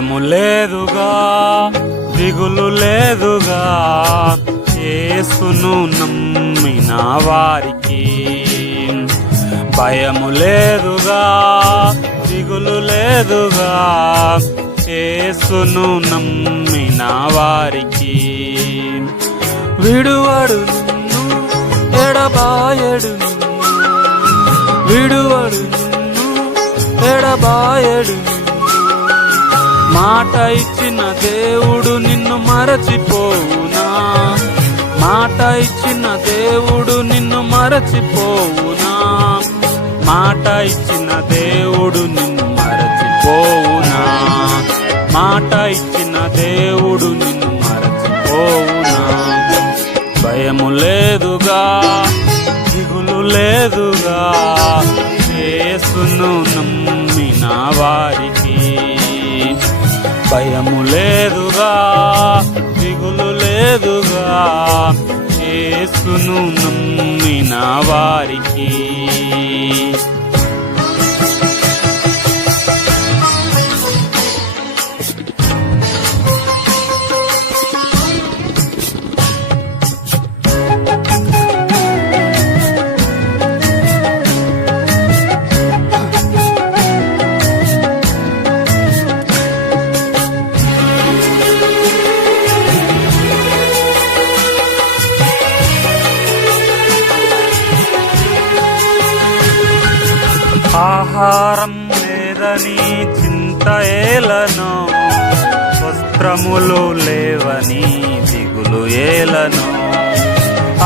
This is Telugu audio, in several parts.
భయము లేదుగా, దిగులు లేదుగా, యేసును నమ్మిన వారికి. భయము లేదుగా, దిగులు లేదుగా, యేసును నమ్మిన వారికి. విడువడు నిన్ను, ఎడబాయడు నిన్ను, విడువడు నిన్ను, ఎడబాయడు నిన్ను. మాట ఇచ్చిన దేవుడు నిన్ను మరచిపోవునా? మాట ఇచ్చిన దేవుడు నిన్ను మరచిపోవునా? మాట ఇచ్చిన దేవుడు నిన్ను మరచిపోవునా? మాట ఇచ్చిన దేవుడు నిన్ను మరచిపోవునా? భయము లేదుగా, దిగులు లేదుగా, యేసును నమ్మిన వారికి. భయము లేదుగా, దిగులు లేదుగా, యేసును నమ్మిన వారికి. ఆహారం లేదని చింత ఏలను, వస్త్రములు లేవని దిగులు ఏలను.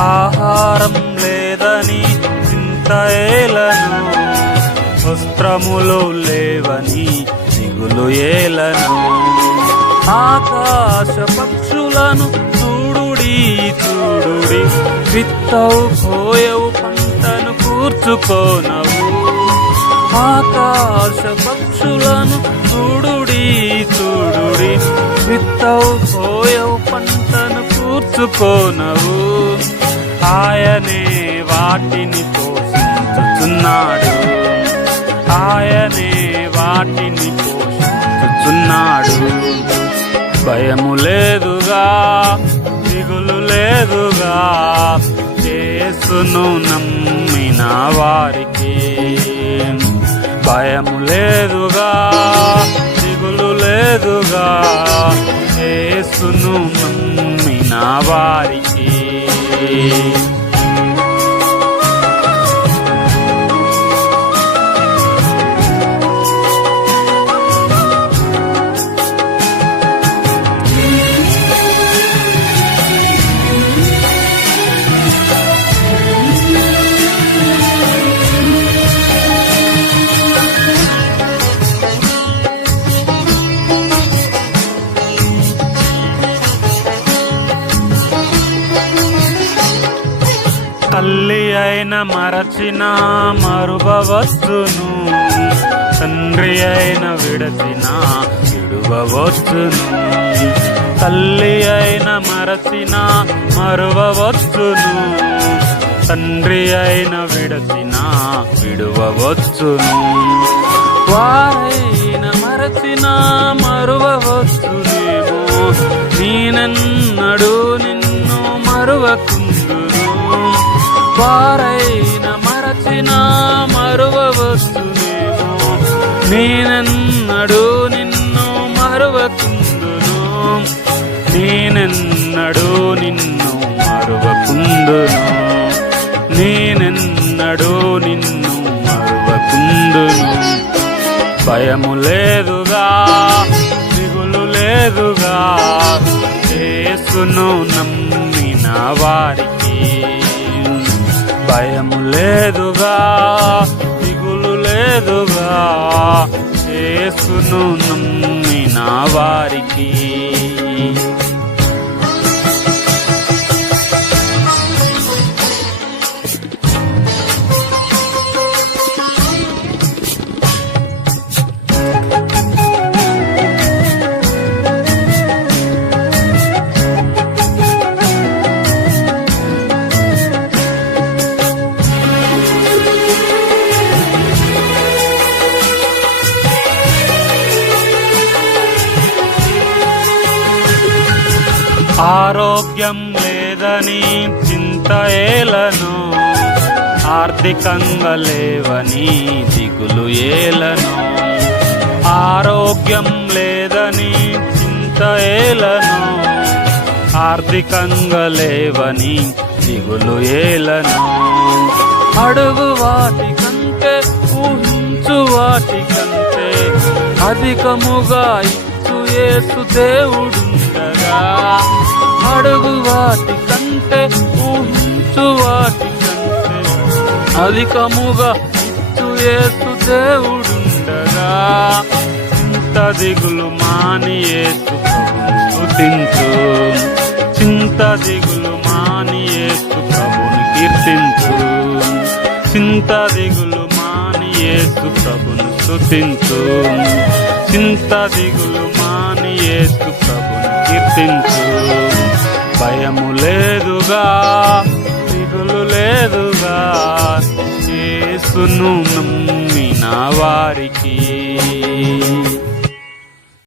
ఆహారం లేదని చింత ఏలను, వస్త్రములు లేవని దిగులు ఏలను. ఆకాశ పక్షులను చూడుడి చూడుడి, విత్తవు కోయవు పంటను కూర్చుకోనవు. ఆకాశ పక్షులను చూడుడి చూడుడి, విత్తవు కోయవు పంటను కూర్చుకోనవు. ఆయనే వాటిని పోషించుచున్నాడు, ఆయనే వాటిని పోషించుచున్నాడు. భయము లేదుగా, దిగులు లేదుగా, యేసును నమ్మిన వారికి. భయము లేదుగా, దిగులు లేదుగా, యేసును నమ్మిన వారికి. తల్లి అయిన మరచిన మరువవచ్చును, తండ్రి అయిన విడచిన విడువవచ్చును. తల్లి అయిన మరచిన మరువవచ్చును, తండ్రి అయిన విడచిన విడువవచ్చును. వారైన మరచిన మరువవచ్చునేమో, నేనెన్నడూ నిన్ను మరువకుందును. వారైన మరచిన మరువవచ్చునేమో, నేనెన్నడూ నిన్ను మరువకుందును. నేనెన్నడూ నిన్ను మరువకుందును, నేనెన్నడూ నిన్ను మరువకుందును. భయము లేదుగా, దిగులు లేదుగా, యేసును నమ్మిన వారికి. భయము లేదుగా, దిగులు లేదుగా, యేసును నమ్మిన వారికి. ఆరోగ్యం లేదని చింత ఏలను, ఆర్థికంగా లేవని దిగులు ఏలను. ఆరోగ్యం లేదని చింత ఏలను, ఆర్థికంగా లేవని దిగులు ఏలను. అడుగు వాటి కంటే ఊహించు వాటి కంటే అధికముగా ఇచ్చు యేసు దేవుడుండగా. అడుగు వాటి కంటే ఊహించు వాటి కంటే అధికముగా ఇచ్చు యేసు దేవుడుండగా. చింత దిగులు మాని యేసు ప్రభుని స్తుతించు, చింత దిగులు మాని యేసు ప్రభుని కీర్తించు. చింత దిగులు మాని యేసు ప్రభుని స్తుతించు, చింత దిగులు మాని యేసు ప్రభుని కీర్తించు. భయము లేదుగా, దిగులు లేదుగా, యేసును నమ్మిన వారికి.